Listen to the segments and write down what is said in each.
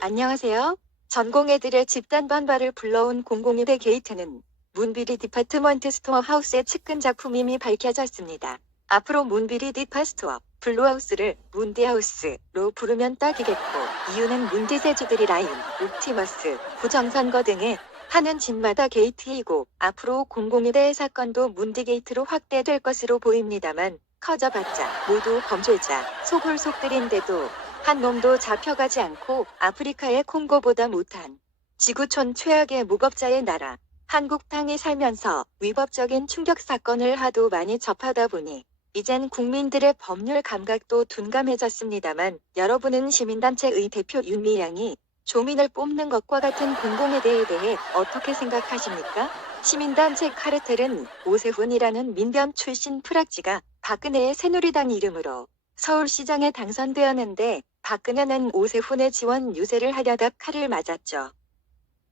안녕하세요. 전공애들의 집단 반발을 불러온 공공의대 게이트는 문비리 디파트먼트 스토어 하우스의 측근 작품임이 밝혀졌습니다. 앞으로 문비리 디파스토어, 블루하우스를 문디하우스로 부르면 딱이겠고, 이유는 문디세주들이 라인, 옵티머스, 부정선거 등에 하는 짓마다 게이트이고, 앞으로 공공의대의 사건도 문디게이트로 확대될 것으로 보입니다만, 커져봤자 모두 범죄자, 속을속들인데도 한 놈도 잡혀가지 않고 아프리카의 콩고보다 못한 지구촌 최악의 무법자의 나라 한국 땅에 살면서 위법적인 충격 사건을 하도 많이 접하다 보니 이젠 국민들의 법률 감각도 둔감해졌습니다만, 여러분은 시민단체의 대표 윤미향이 조민을 뽑는 것과 같은 공공의대에 대해 어떻게 생각하십니까? 시민단체 카르텔은 오세훈이라는 민변 출신 프락지가 박근혜의 새누리당 이름으로 서울시장에 당선되었는데, 박근혜는 오세훈의 지원 유세를 하려다 칼을 맞았죠.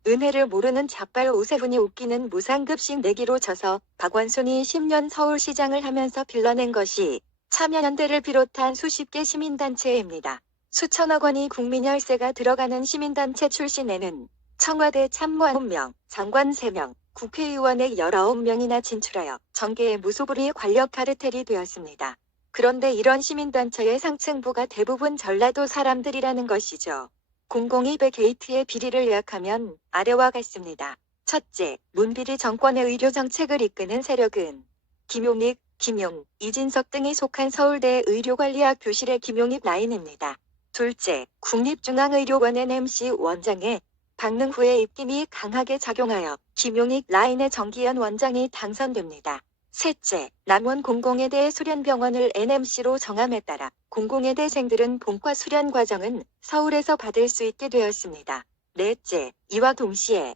은혜를 모르는 자빨 오세훈이 웃기는 무상급식 내기로 져서 박원순이 10년 서울시장을 하면서 빌려낸 것이 참여연대를 비롯한 수십 개 시민단체입니다. 수천억 원이 국민열세가 들어가는 시민단체 출신에는 청와대 참모 9명, 장관 3명, 국회의원의 19명이나 진출하여 정계의 무소불위 권력 카르텔이 되었습니다. 그런데 이런 시민단체의 상층부가 대부분 전라도 사람들이라는 것이죠. 공공의대 게이트의 비리를 요약하면 아래와 같습니다. 첫째, 문비리 정권의 의료정책을 이끄는 세력은 김용익, 김용, 이진석 등이 속한 서울대 의료관리학 교실의 김용익 라인입니다. 둘째, 국립중앙의료원 NMC 원장의 박능 후의 입김이 강하게 작용하여 김용익 라인의 정기현 원장이 당선됩니다. 셋째, 남원 공공의대 수련병원을 NMC로 정함에 따라 공공의대생들은 본과 수련 과정은 서울에서 받을 수 있게 되었습니다. 넷째, 이와 동시에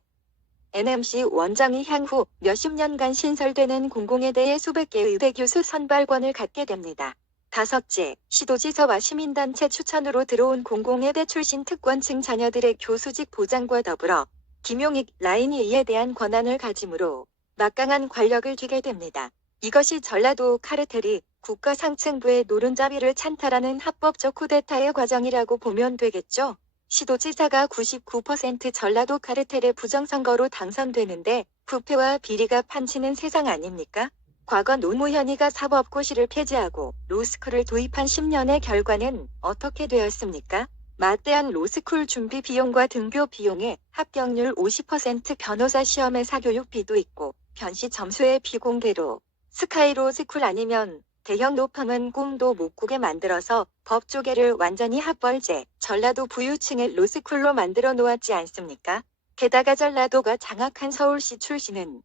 NMC 원장이 향후 몇십 년간 신설되는 공공의대의 수백 개의 의대 교수 선발권을 갖게 됩니다. 다섯째, 시도지사와 시민단체 추천으로 들어온 공공의대 출신 특권층 자녀들의 교수직 보장과 더불어 김용익 라인이 이에 대한 권한을 가지므로 막강한 권력을 쥐게 됩니다. 이것이 전라도 카르텔이 국가 상층부의 노른자비를 찬탈하는 합법적 쿠데타의 과정이라고 보면 되겠죠. 시도지사가 99% 전라도 카르텔의 부정선거로 당선되는데 부패와 비리가 판치는 세상 아닙니까? 과거 노무현이가 사법고시를 폐지하고 로스쿨을 도입한 10년의 결과는 어떻게 되었습니까? 막대한 로스쿨 준비 비용과 등교 비용에 합격률 50% 변호사 시험의 사교육비도 있고, 변시 점수의 비공개로 스카이로 스쿨 아니면 대형 로펌은 꿈도 못 꾸게 만들어서 법조계를 완전히 합벌제, 전라도 부유층의 로스쿨로 만들어 놓았지 않습니까? 게다가 전라도가 장악한 서울시 출신은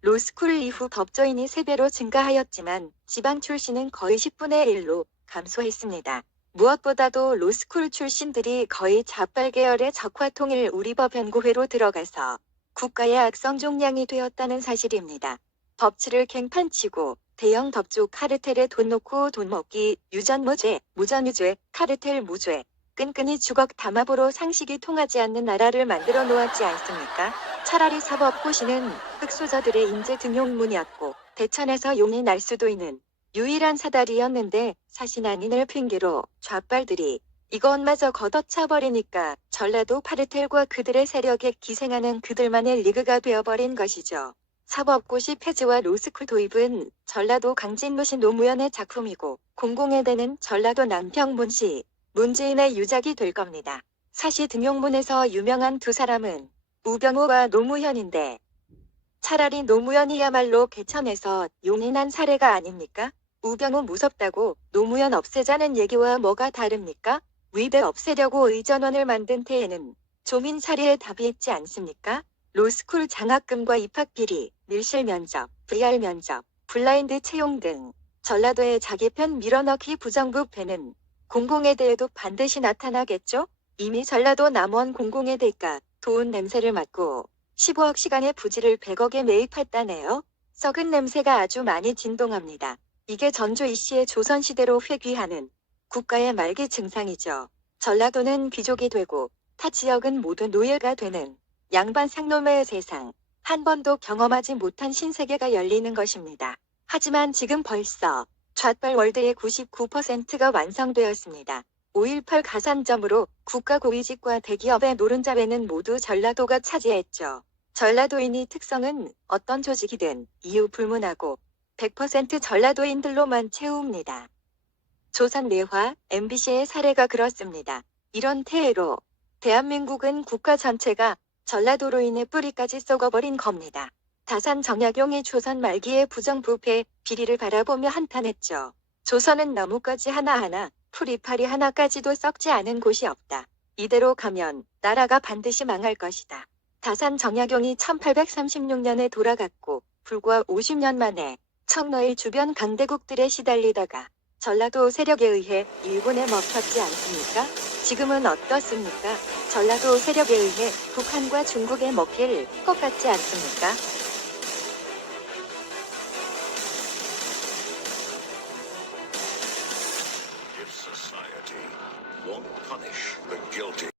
로스쿨 이후 법조인이 3배로 증가하였지만 지방 출신은 거의 10분의 1로 감소했습니다. 무엇보다도 로스쿨 출신들이 거의 자빨 계열의 적화통일 우리법연구회로 들어가서 국가의 악성 종량이 되었다는 사실입니다. 법치를 갱판치고 대형 덥조 카르텔에 돈 놓고 돈 먹기, 유전무죄, 무전유죄, 카르텔 무죄, 끈끈이 주걱 담합으로 상식이 통하지 않는 나라를 만들어 놓았지 않습니까? 차라리 사법고시는 흑수저들의 인재 등용문이었고 대천에서 용이 날 수도 있는 유일한 사다리였는데, 사신아닌을 핑계로 좌빨들이 이것마저 걷어차버리니까 전라도 카르텔과 그들의 세력에 기생하는 그들만의 리그가 되어버린 것이죠. 사법고시 폐지와 로스쿨 도입은 전라도 강진무시 노무현의 작품이고, 공공의대는 전라도 남평문시 문재인의 유작이 될 겁니다. 사시 등용문에서 유명한 두 사람은 우병우와 노무현인데, 차라리 노무현이야말로 개천에서 용이 난 사례가 아닙니까? 우병우 무섭다고 노무현 없애자는 얘기와 뭐가 다릅니까? 위대 없애려고 의전원을 만든 태에는 조민 사리의 답이 있지 않습니까? 로스쿨 장학금과 입학비리, 밀실 면접, VR 면접, 블라인드 채용 등 전라도의 자기 편 밀어넣기 부정부패는 공공의대에도 반드시 나타나겠죠? 이미 전라도 남원 공공의대가 돈 냄새를 맡고 15억 시간의 부지를 100억에 매입했다네요. 썩은 냄새가 아주 많이 진동합니다. 이게 전주 이씨의 조선시대로 회귀하는 국가의 말기 증상이죠. 전라도는 귀족이 되고 타 지역은 모두 노예가 되는 양반 상놈의 세상, 한 번도 경험하지 못한 신세계가 열리는 것입니다. 하지만 지금 벌써 좌빨 월드의 99%가 완성되었습니다. 5.18 가산점으로 국가 고위직과 대기업의 노른자배는 모두 전라도가 차지했죠. 전라도인이 특성은 어떤 조직이든 이유 불문하고 100% 전라도인들로만 채웁니다. 조선 내화 MBC의 사례가 그렇습니다. 이런 태해로 대한민국은 국가 전체가 전라도로인의 뿌리까지 썩어버린 겁니다. 다산 정약용이 조선 말기의 부정부패 비리를 바라보며 한탄했죠. 조선은 나뭇가지 하나하나 풀이파리 하나까지도 썩지 않은 곳이 없다. 이대로 가면 나라가 반드시 망할 것이다. 다산 정약용이 1836년에 돌아갔고 불과 50년 만에 청노일 주변 강대국들에 시달리다가 전라도 세력에 의해 일본에 먹혔지 않습니까? 지금은 어떻습니까? 전라도 세력에 의해 북한과 중국에 먹힐 것 같지 않습니까? If society won't punish the guilty.